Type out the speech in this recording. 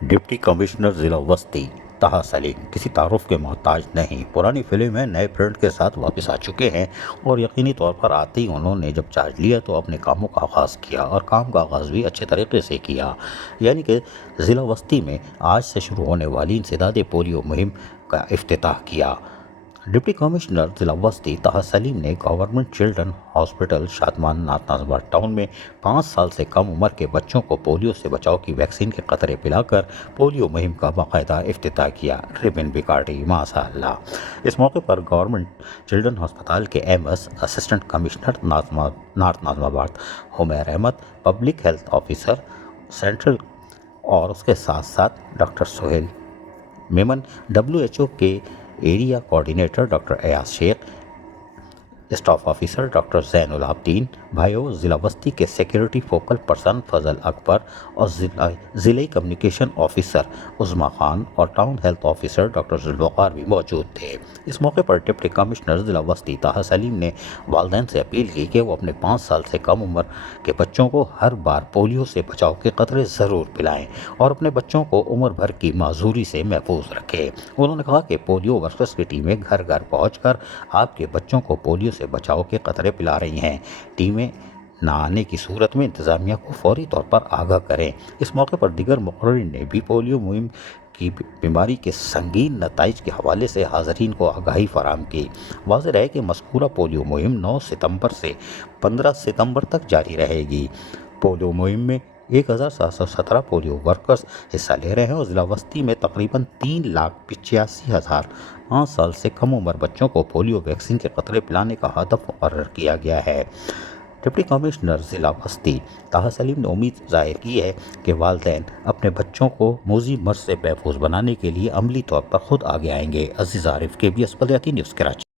Deputy commissioner ضلع وسطی طه سلیم کسی تعارف کے محتاج نہیں، پرانی فلم میں نئے پرنٹ کے ساتھ واپس آ چکے ہیں اور یقینی طور پر آتے ہی انہوں نے جب چارج لیا تو اپنے کاموں کا آغاز کیا اور کام کا آغاز بھی اچھے طریقے سے کیا، یعنی کہ ضلع وسطی میں آج سے شروع ہونے والی انسداد پولیو مہم کا افتتاح کیا۔ ڈپٹی کمشنر ضلع وسطی طه سلیم نے government children hospital Shadman north Nazimabad town میں 5 سال سے کم عمر کے بچوں کو پولیو سے بچاؤ کی ویکسین کے قطرے پلا کر پولیو مہم کا باقاعدہ افتتاح کیا، ربن بھی کاٹی، ماشاء اللہ۔ اس موقع پر گورنمنٹ چلڈرن ہسپتال کے M S assistant commissioner north Nazimabad Humair Ahmed, public health officer central اور اس کے ساتھ ساتھ ڈاکٹر سہیل میمن، WHO کے area coordinator doctor Ayaz Sheikh, staff officer doctor Zain ul Abideen بھائیو، ضلع وسطی کے سیکیورٹی فوکل پرسن فضل اکبر اور ضلعی کمیونیکیشن آفیسر عظمیٰ خان اور ٹاؤن ہیلتھ آفیسر ڈاکٹر ذوالوقار بھی موجود تھے۔ اس موقع پر ڈپٹی کمشنر ضلع وسطی طه سلیم نے والدین سے اپیل کی کہ وہ اپنے 5 سال سے کم عمر کے بچوں کو ہر بار پولیو سے بچاؤ کے قطرے ضرور پلائیں اور اپنے بچوں کو عمر بھر کی معذوری سے محفوظ رکھیں۔ انہوں نے کہا کہ پولیو ورکرز کی ٹیمیں گھر گھر پہنچ کر آپ کے بچوں کو پولیو سے بچاؤ کے قطرے پلا رہی ہیں۔ ٹیمیں نہ آنے کی صورت میں انتظامیہ کو فوری طور پر آگاہ کریں۔ اس موقع پر دیگر مقررین نے بھی پولیو مہم کی بیماری کے سنگین نتائج کے حوالے سے حاضرین کو آگاہی فراہم کی۔ واضح رہے کہ مذکورہ پولیو مہم 9 ستمبر سے 15 ستمبر تک جاری رہے گی۔ پولیو مہم میں 1717 پولیو ورکرز حصہ لے رہے ہیں اور ضلع وسطی میں تقریباً 3,85,000 5 سال سے کم عمر بچوں کو پولیو ویکسین کے قطرے پلانے کا ہدف مقرر کیا گیا ہے۔ ڈپٹی کمشنر ضلع وسطی طه سلیم نے امید ظاہر کی ہے کہ والدین اپنے بچوں کو موذی مرض سے محفوظ بنانے کے لیے عملی طور پر خود آگے آئیں گے۔ عزیز عارف، KBS بلدیاتی نیوز، کراچی۔